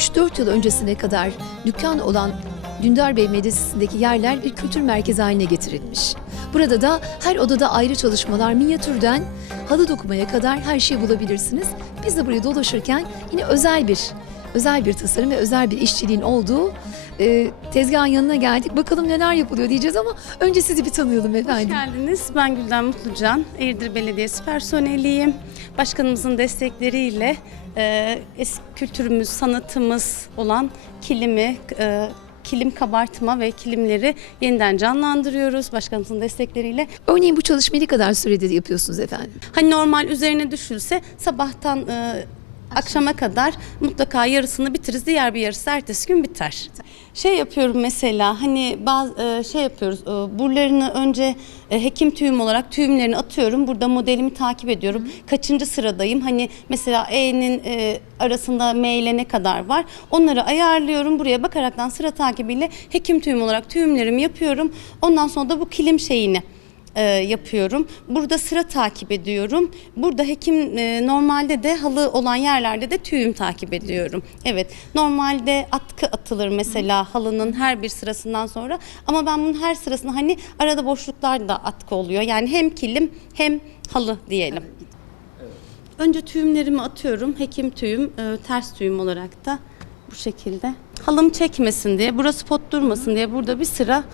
3-4 yıl öncesine kadar dükkan olan Dündar Bey Medresesi'ndeki yerler bir kültür merkezi haline getirilmiş. Burada da her odada ayrı çalışmalar, minyatürden halı dokumaya kadar her şeyi bulabilirsiniz. Biz de buraya dolaşırken yine özel bir tasarım ve özel bir işçiliğin olduğu tezgahın yanına geldik. Bakalım neler yapılıyor diyeceğiz ama önce sizi bir tanıyalım efendim. Hoş geldiniz. Ben Gülden Mutlucan. Eğirdir Belediyesi personeliyim. Başkanımızın destekleriyle eski kültürümüz, sanatımız olan kilim kabartma ve kilimleri yeniden canlandırıyoruz başkanımızın destekleriyle. Örneğin bu çalışmayı ne kadar sürede yapıyorsunuz efendim? Hani normal üzerine düşülse sabahtan akşama kadar mutlaka yarısını bitiririz. Diğer bir yarısı ertesi gün biter. Şey yapıyorum mesela, hani şey yapıyoruz, burlarını önce hekim tüyüm olarak tüyümlerini atıyorum. Burada modelimi takip ediyorum. Kaçıncı sıradayım? Hani mesela E'nin arasında M ile ne kadar var? Onları ayarlıyorum. Buraya bakaraktan sıra takibiyle hekim tüyüm olarak tüyümlerimi yapıyorum. Ondan sonra da bu kilim şeyini yapıyorum. Burada sıra takip ediyorum. Burada hekim normalde de halı olan yerlerde de tüyüm takip ediyorum. Evet. Normalde atkı atılır mesela halının her bir sırasından sonra. Ama ben bunun her sırasında hani arada boşluklarda atkı oluyor. Yani hem kilim hem halı diyelim. Evet. Önce tüyümlerimi atıyorum. Hekim tüyüm, ters tüyüm olarak da bu şekilde. Halım çekmesin diye, burası pot durmasın diye burada bir sıra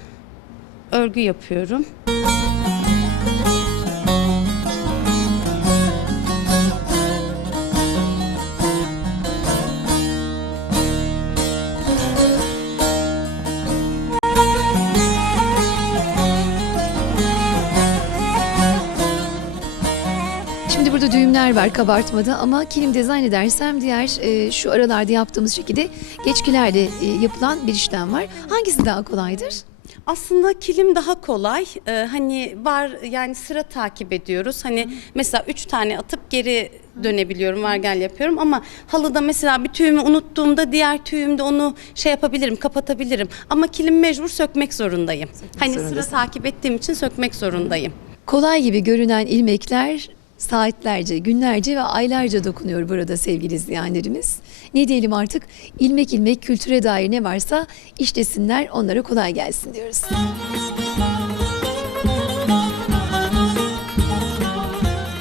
örgü yapıyorum. Şimdi burada düğümler var kabartmada ama kilim dizayn edersem diğer şu aralarda yaptığımız şekilde geçkilerle yapılan bir işlem var. Hangisi daha kolaydır? Aslında kilim daha kolay. Hani var yani sıra takip ediyoruz. Hani mesela 3 tane atıp geri dönebiliyorum, var gel yapıyorum ama halıda mesela bir tüyümü unuttuğumda diğer tüyümde onu şey yapabilirim, kapatabilirim. Ama kilim mecbur sökmek zorundayım. Hani sıra takip ettiğim için sökmek zorundayım. Kolay gibi görünen ilmekler saatlerce, günlerce ve aylarca dokunuyor burada sevgili izleyenlerimiz. Ne diyelim artık, ilmek ilmek kültüre dair ne varsa işlesinler, onlara kolay gelsin diyoruz.